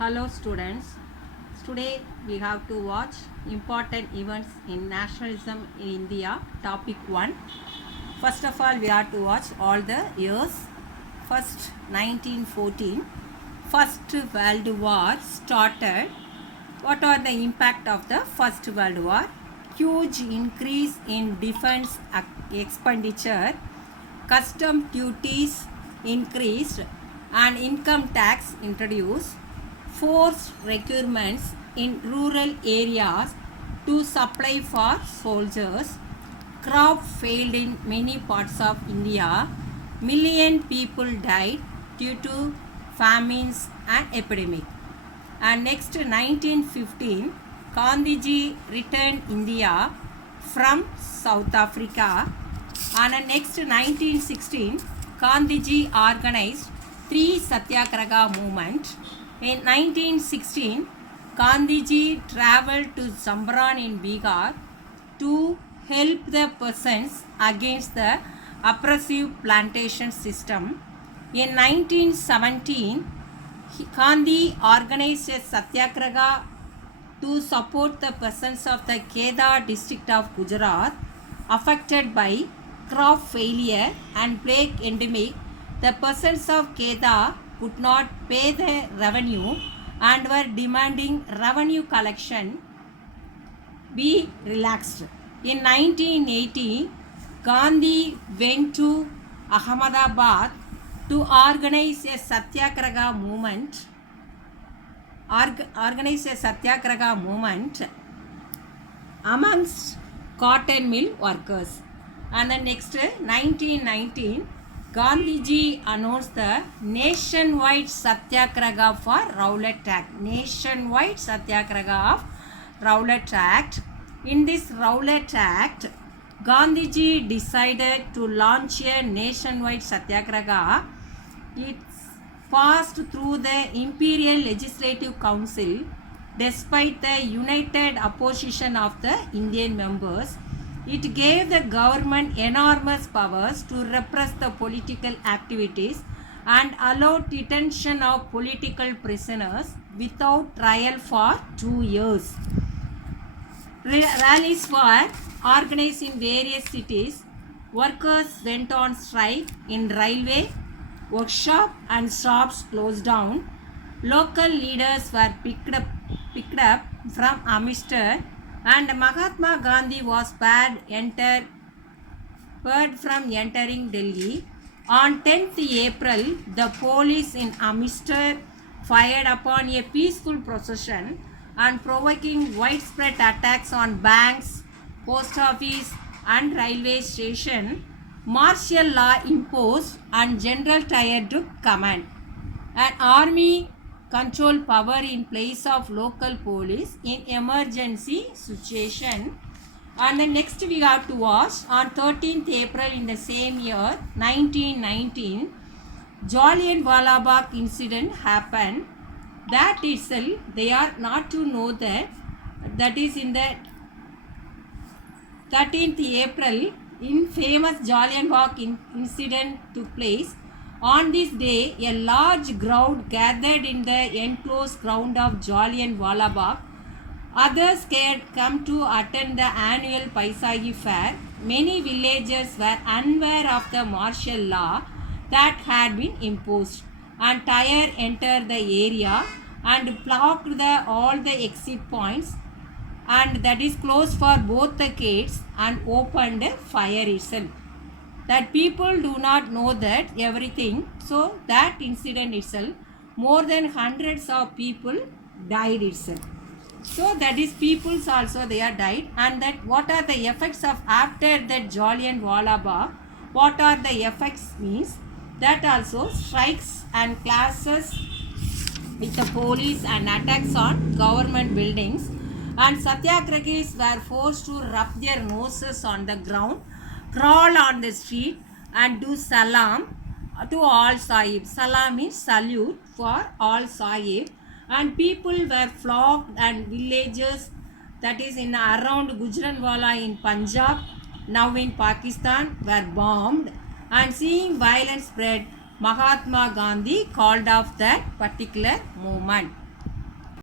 Hello students. Today we have to watch important events in nationalism in India. Topic 1. First of all, we have to watch all the years. First 1914. First World War started. What are the impact of the First World War? Huge increase in defense expenditure. Custom duties increased and income tax introduced. Forced recruitments in rural areas to supply for soldiers. Crop failed in many parts of India. Million people died due to famines and epidemic. And next 1915, Gandhiji returned India from South Africa. And next 1916, Gandhiji organized 3 Satyagraha movement. In 1916, Gandhiji traveled to Zambaran in Bihar to help the peasants against the oppressive plantation system. In 1917, Gandhi organized a Satyagraha to support the peasants of the Kedah district of Gujarat affected by crop failure and plague endemic. The peasants of Kedah could not pay the revenue and were demanding revenue collection be relaxed. In 1980, Gandhi went to Ahmedabad to organize a Satyagraha movement. Amongst cotton mill workers. And then next 1919, Gandhiji announced the nationwide Satyagraha for Rowlatt Act. Nationwide Satyagraha of Rowlatt Act. In this Rowlatt Act, Gandhiji decided to launch a nationwide Satyagraha. It passed through the Imperial Legislative Council despite the united opposition of the Indian members. It gave the government enormous powers to repress the political activities and allowed detention of political prisoners without trial for 2 years. Rallies were organized in various cities. Workers went on strike in railway, workshop and shops closed down. Local leaders were picked up from Amritsar, and Mahatma Gandhi was barred from entering Delhi. On 10th April, the police in Amritsar fired upon a peaceful procession and provoking widespread attacks on banks, post office and railway station. Martial law imposed and General Tyre took command. An army control power in place of local police in emergency situation. And the next we have to watch on 13th April in the same year 1919, Jallianwala Bagh incident happened. That itself they are not to know that is in the 13th April in famous Jallianwala Bagh incident took place. On this day, a large crowd gathered in the enclosed ground of Jallianwala Bagh. Others had come to attend the annual Paisagi fair. Many villagers were unaware of the martial law that had been imposed, and Tyre entered the area and blocked all the exit points, and that is closed for both the gates and opened fire itself. That people do not know that everything, so that incident itself, more than hundreds of people died itself. So that is peoples also they are died. And that what are the effects of after that Jallianwala Bagh? What are the effects means that also strikes and clashes with the police and attacks on government buildings, and Satyagrahis were forced to rub their noses on the ground, crawl on the street and do salam to all sahib. Salam means salute for all sahib, and people were flogged and villages that is in around Gujranwala in Punjab, now in Pakistan, were bombed. And seeing violence spread, Mahatma Gandhi called off that particular movement.